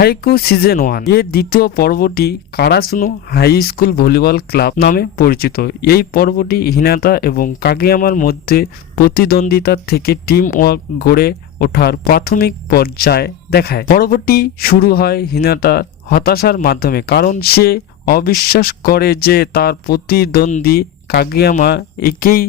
Haiku season 1 এর দ্বিতীয় পর্বটি কারাসুনো হাই স্কুল ভলিবল ক্লাব নামে পরিচিত। এই পর্বটি হিনাতা এবং কাগেয়ামার মধ্যে প্রতিদ্বন্দ্বিতা থেকে টিম ওয়ার্ক গড়ে ওঠার প্রাথমিক পর্যায়ে দেখায়। পর্বটি শুরু হয় হিনাতার হতাশার মাধ্যমে, কারণ সে অবিশ্বাস করে যে তার প্রতিদ্বন্দ্বী কাগেয়ামা একই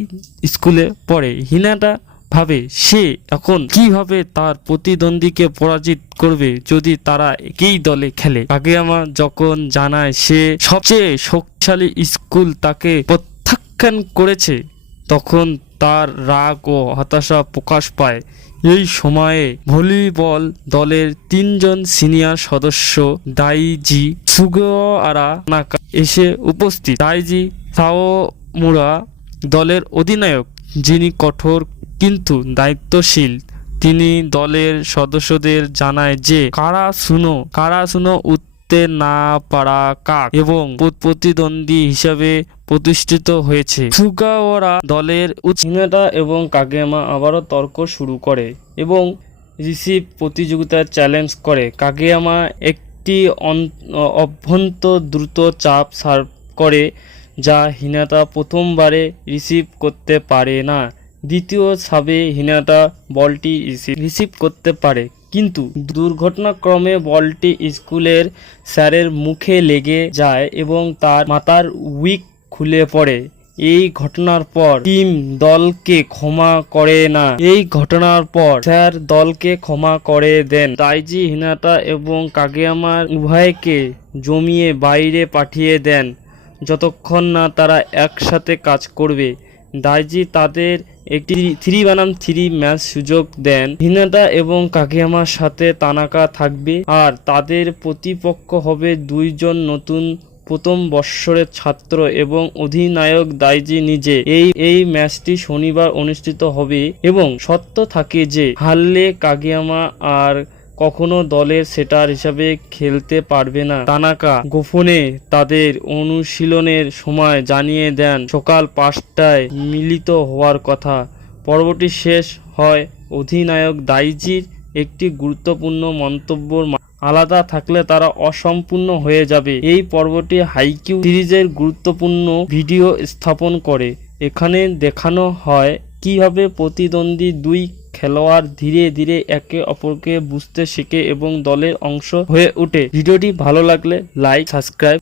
স্কুলে পড়ে। হিনাতা ভাবে সে এখন কিভাবে তার প্রতিদ্বন্দ্বীকে পরাজিত করবে যদি তারা একই দলে খেলে। কাগেয়ামা যখন জানায় সে সবচেয়ে শক্তিশালী স্কুল তাকে প্রত্যাখ্যান করেছে, তখন তার রাগ ও হতাশা প্রকাশ পায়। এই সময়ে ভলিবল দলের 3 জন সিনিয়র সদস্য দাইজি সুগিয়ারা নাকা এসে উপস্থিত। দাইজি সাওমুরা দলের অধিনায়ক, যিনি কঠোর কিন্তু দায়িত্বশীল। তিনি দলের সদস্যদের জানায় যে কারাসুনো উঠতে না পারা কাক এবং প্রতিদ্বন্দ্বী হিসাবে প্রতিষ্ঠিত হয়েছে। সুগাওয়ারা দলের হিনাতা এবং কাগেয়ামা আবারও তর্ক শুরু করে এবং রিসিভ প্রতিযোগিতার চ্যালেঞ্জ করে। কাগেয়ামা একটি অভ্যন্তর দ্রুত চাপ সার্ভ করে যা হিনাতা প্রথমবারে রিসিভ করতে পারে না। দ্বিতীয় সাবে হিনাতা বলটি রিসিভ করতে পারে, কিন্তু দুর্ঘটনাক্রমে বলটি স্কুলের স্যারের মুখে লেগে যায় এবং তার মাথার উইক খুলে পড়ে। এই ঘটনার পর টিম দলকে ক্ষমা করে না। এই ঘটনার পর স্যার দলকে ক্ষমা করে দেন। দাইজি হিনাতা এবং কাগেয়ামা উভয়কে জমিয়ে বাইরে পাঠিয়ে দেন যতক্ষণ না তারা একসাথে কাজ করবে। দাইজি তাদের একটি 3-3 ম্যাচ সুযোগ দেন। হিনাতা এবং কাগেয়ামার সাথে তানাকা থাকবে, আর তাদের প্রতিপক্ষ হবে 2 জন নতুন প্রথম বর্ষের ছাত্র এবং অধিনায়ক দাইজি নিজে। এই ম্যাচটি শনিবার অনুষ্ঠিত হবে এবং সত্য থাকে যে হারলে কাগেয়ামা আর কখনো দলের সেটার হিসাবে খেলতে পারবে না। তানাকা গোপনে তাদের অনুশীলনের সময় জানিয়ে দেন সকাল 5টায় মিলিত হওয়ার কথা। পর্বটি শেষ হয় অধিনায়ক দাইজির একটি গুরুত্বপূর্ণ মন্তব্যর আলাদা থাকলে তারা অসম্পূর্ণ হয়ে যাবে। এই পর্বটি হাইকিউ সিরিজের গুরুত্বপূর্ণ ভিডিও স্থাপন করে। এখানে দেখানো হয় কিভাবে প্রতিদ্বন্দ্বী 2 খেলোয়াড় ধীরে ধীরে একে অপরকে বুঝতে শেখে এবং দলের অংশ হয়ে ওঠে। ভিডিওটি ভালো লাগলে লাইক, সাবস্ক্রাইব